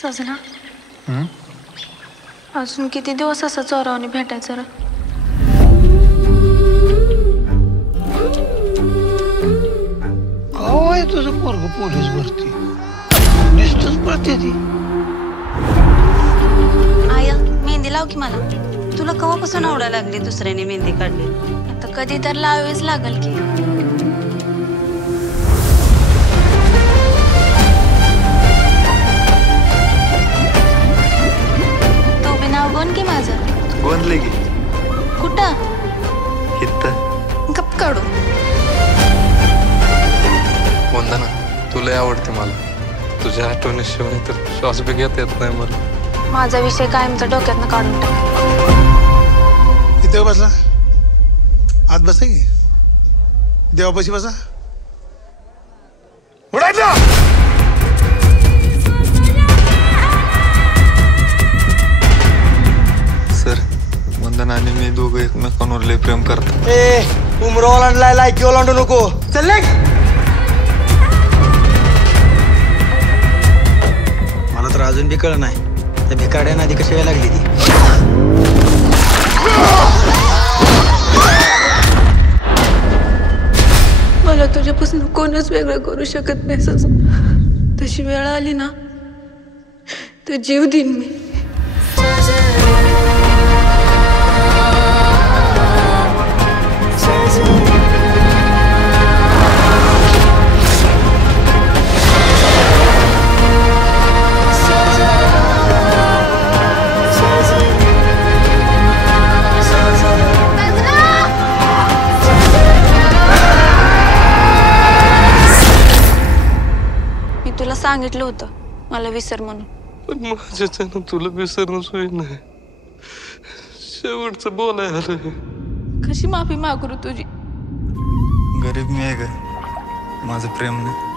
सजना अजून किती दिवस असं चोरावणी भेटायचं रे? काय तुझं पोरग पोलीस भरती नुसतंच पळते ती. आया मेहंदी लाव की मला. तुला केव्हापासून आवडायला लागली दुसऱ्याने मेहंदी काढली? आता कधी तर लावावीच लागल की. तू बी नाव गोन की माझं? गोंदले की. कुठं? इथं. गप काढू. वंदना तुला आवडते मला. तुझ्या आठवणीशिवाय तर श्वास बी घेता येत नाही मला. माझा विषय कायमचा डोक्यातनं काढून टाक. इथे बसला आत बसा की देवापाशी बसा. उडायचं सर वंदना आणि मी दोघं एकमेकांवर लय प्रेम करतो. उमरा ओलांडलाय लायकी ओलांडू नको. चल मला तर अजून बी कळ नाही त्या भिकाड्यानं आधी कशी लागली ती. मला तुझ्यापासून कोणच वेगळं करू शकत नाही सजना. तशी वेळ आली ना तर जीव देईन मी. मी तुला सांगितलं होतं मला विसर म्हणून. पण माझ्याच्यानं तुला विसरणं सोय नाही. शेवटचं बोलाय आलं. कशी माफी मागू तुझी? गरीब मी आहे का माझं प्रेम नाही.